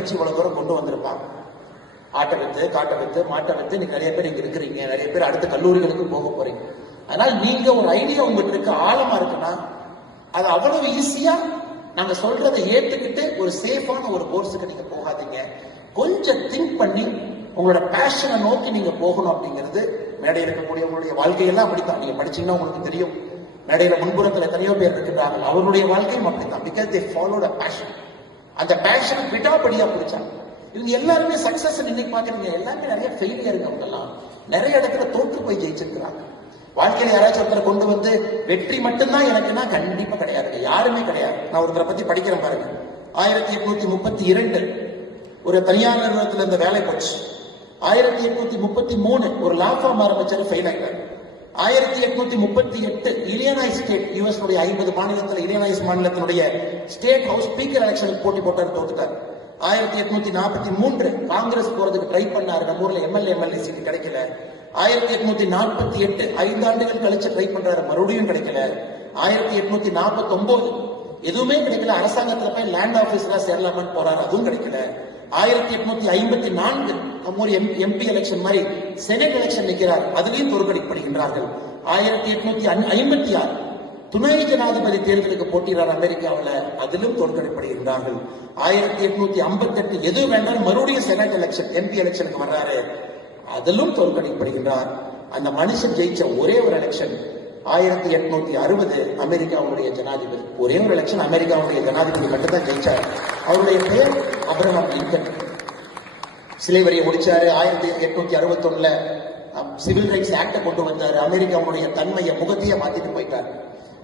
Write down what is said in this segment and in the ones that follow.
வச்சு இவ்வளவு தூரம் கொண்டு வந்திருப்பாங்க. ஆட்டை வித்து, காட்டை வித்து, மாட்டை வித்து நீங்க நிறைய பேர் இங்க இருக்கிறீங்க, நிறைய பேர் அடுத்த கல்லூரிகளுக்கு போக போறீங்க. அதனால் நீங்க ஒரு ஐடியா உங்ககிட்ட இருக்க ஆழமா இருக்குன்னா அது அவ்வளவு ஈஸியா நாங்க சொல்றதை ஏற்றுக்கிட்டு ஒரு சேஃபான ஒரு கோர்ஸுக்கு நீங்க போகாதீங்க. கொஞ்சம் திங்க் பண்ணி உங்களோட பேஷனை நோக்கி நீங்க போகணும். அப்படிங்கிறது மேடையில் இருக்கக்கூடிய உங்களுடைய வாழ்க்கையெல்லாம் அப்படித்தான். நீங்க படிச்சீங்கன்னா உங்களுக்கு தெரியும், மேடையில முன்புறத்தில் எத்தனையோ பேர் இருக்கிறாங்க, அவருடைய வாழ்க்கையும் அப்படித்தான். Because they followed a fashion. அந்த பேஷன் விடாபடியா பிடிச்சாங்க. இவங்க எல்லாருமே சக்சஸ் இன்னைக்கு பாக்குறீங்க, எல்லாருமே நிறைய ஃபெயிலியர். அவங்க எல்லாம் நிறைய இடத்துல தோற்று போய் ஜெயிச்சிருக்கிறாங்க. வாழ்க்கையில யாராச்சும் ஒருத்தரை கொண்டு வந்து வெற்றி மட்டும்தான் எனக்குன்னா கண்டிப்பா கிடையாது, யாருமே கிடையாது. நான் ஒருத்தரை பத்தி படிக்கிறேன் பாருங்க. 1832 ஒரு தனியார் நிறுவனத்துல இந்த வேலை போச்சு. 1833 ஒரு லா ஃபார்ம் ஆரம்பிச்சாரு, ஃபெயில் ஆயிட்டார். 1838 இலினாய்ஸ் ஸ்டேட், யுஎஸ் 50 மாநிலத்தில் இலினாய்ஸ் மாநிலத்தினுடைய ஸ்டேட் ஹவுஸ் ஸ்பீக்கர் எலெக்ஷனுக்கு போட்டி போட்டார், தோத்துட்டார். 1843 காங்கிரஸ் போறதுக்கு ட்ரை பண்ணாரு, நம்ம ஊர்ல எம்எல்ஏ சீட் கிடைக்கல. 1848 5 ஆண்டுகள் கழிச்சு ட்ரை பண்றாரு, மறுபடியும் கிடைக்கல. 1849 எதுவுமே கிடைக்கல, அரசாங்கத்துல போய் லேண்ட் ஆபீஸ்ல சேரலாமான்னு போறாரு, அதுவும் கிடைக்கல. 1854 நம்ம ஒரு எம்பி எலெக்ஷன் மாதிரி செனட் எலெக்ஷன் நிற்கிறார், அதுலயும் தோற்கடிக்கப்படுகின்றார்கள். 1856 துணை ஜனாதிபதி தேர்தலுக்கு போட்டியிடார் அமெரிக்காவில், அதிலும் தோற்கடிக்கப்படுகின்றார்கள். 1858 எது வேண்டாம் மறுபடியும் செனட் எலெக்ஷன் எம்பி எலெக்ஷனுக்கு வர்றாரு, அதிலும் தோற்கடிக்கப்படுகின்றார். அந்த மனுஷன் ஜெயிச்ச ஒரே ஒரு எலெக்ஷன் 1860 அமெரிக்காவுடைய ஜனாதிபதி. ஒரே ஒரு எலெக்ஷன் அமெரிக்காவுடைய ஜனாதிபதி மட்டும்தான் ஜெயிச்சார். அவருடைய பெயர் அப்ரஹாம் லிங்கன். சிலை வரியை முடிச்சாரு. 1861 சிவில் ரைட்ஸ் ஆக்ட கொண்டு வந்தாரு. அமெரிக்காவுடைய தன்மையை முகத்தையே மாத்திட்டு போயிட்டாரு.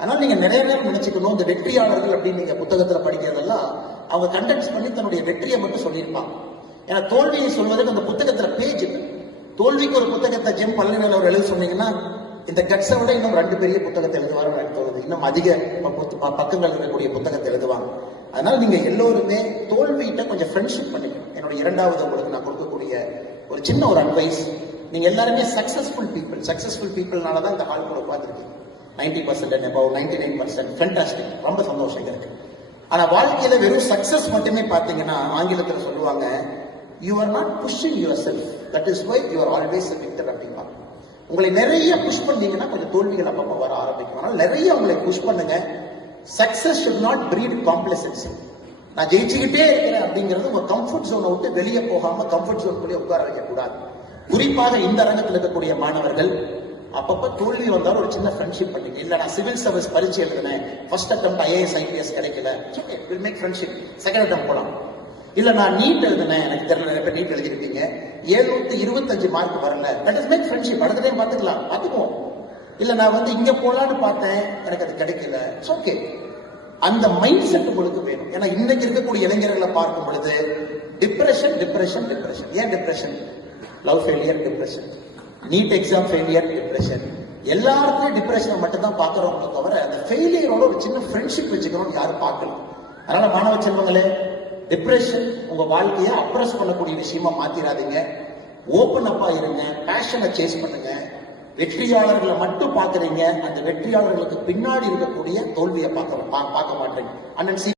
ஆனால் நீங்க நிறைய நேரம் நினைச்சுக்கணும், இந்த வெற்றியாளர்கள் அப்படின்னு நீங்க புத்தகத்துல படிக்கிறதெல்லாம் அவங்க கண்டென்ஸ் பண்ணி தன்னுடைய வெற்றியை மட்டும் சொல்லியிருப்பாங்க. ஏன்னா தோல்வியை சொல்வதற்கு அந்த புத்தகத்துல பேஜ் இல்லை. தோல்விக்கு ஒரு புத்தகத்தை ஜெம் பழனிவேல் அவர் எழுத சொன்னீங்கன்னா இந்த கட்ஸை விட இன்னும் 2 பெரிய புத்தகத்தை எழுதுவாரு எனக்கு தோணுது. இன்னும் அதிக பக்கங்கள் இருக்கக்கூடிய புத்தகத்தை எழுதுவாங்க. அதனால நீங்க எல்லோருமே தோல்வியிட்ட கொஞ்சம் ஃப்ரெண்ட்ஷிப் பண்ணிக்கணும். என்னோட இரண்டாவது உங்களுக்கு நான் கொடுக்கக்கூடிய ஒரு சின்ன ஒரு அட்வைஸ், நீங்க எல்லாருமே சக்சஸ்ஃபுல் பீப்புள்னால தான் இந்த ஹால் கூட உட்காந்துருக்கீங்க. 90% and above 99% ஃபென்டாஸ்டிக், ரொம்ப சந்தோஷம் இருக்கு. ஆனா வாழ்க்கையில வெறும் சக்சஸ் மட்டுமே பார்த்தீங்கன்னா ஆங்கிலத்தில் சொல்லுவாங்க, you are not pushing yourself, that is why you are always a victor அப்படிம்பாங்க. உங்களை நிறைய புஷ் பண்ணீங்கன்னா கொஞ்சம் தோல்விகள் அப்பப்போ வர ஆரம்பிக்கும். ஆனால் நிறைய உங்களை புஷ் பண்ணுங்க. Success should not breed complacency. நான் ஜெயிச்சுக்கிட்டே இருக்கிறேன் அப்படிங்கிறது ஒரு கம்ஃபர்ட் ஜோனை விட்டு வெளியே போகாம கம்ஃபர்ட் ஜோனுக்குள்ளே உட்கார வைக்கக்கூடாது. குறிப்பாக இந்த அரங்கத்தில் இருக்கக்கூடிய மாணவர்கள் அப்பப்ப தோல்வி வந்தாலும் ஒரு சின்ன ஃப்ரெண்ட்ஷிப் பண்ணிக்க. இல்ல நான் சிவில் சர்வீஸ் பரீட்சை எழுதுனேன், ஃபர்ஸ்ட் அட்டெம்ப்ட் IAS IPS கிடைக்கல, will make friendship, second attempt போலாம். இல்ல நான் நீட் எழுதுனேன், எனக்கு தெரியல, நிறைய பேர் நீட் எழுதிருக்கீங்க, 725 மார்க் வரல, தட் இஸ் மேக் ஃப்ரெண்ட்ஷிப், அடுத்த டைம் பார்த்துக்குவோம். இல்ல நான் இங்க போலான்னு பார்த்தேன், எனக்கு அது கிடைக்கல, இட்ஸ் ஓகே. அந்த மைண்ட் செட் உங்களுக்கு வேணும். ஏன்னா இன்னைக்கு இருக்கக்கூடிய இளைஞர்களை பார்க்கும் பொழுது டிப்ரெஷன். ஏன் depression? Love failure depression, NEET exam failure depression. எல்லாருக்கும் டிப்ரெஷனை மட்டும் தான் பார்க்கறவங்க தவிர அந்த ஃபெயிலியரோட ஒரு சின்ன ஃப்ரெண்ட்ஷிப் வச்சுக்கணும்னு யாரும் பார்க்கலாம். அதனால மாணவ செல்வங்களே, டிப்ரெஷன் உங்க வாழ்க்கையை அப்ரஸ் பண்ணக்கூடிய விஷயமா மாத்திராதீங்க. ஓப்பன் அப்பா இருங்க, பேஷனை சேஸ் பண்ணுங்க. வெற்றியாளர்களை மட்டும் பாக்குறீங்க, அந்த வெற்றியாளர்களுக்கு பின்னாடி இருக்கக்கூடிய தோல்வியை பார்க்க மாட்டீங்க. அண்ணன்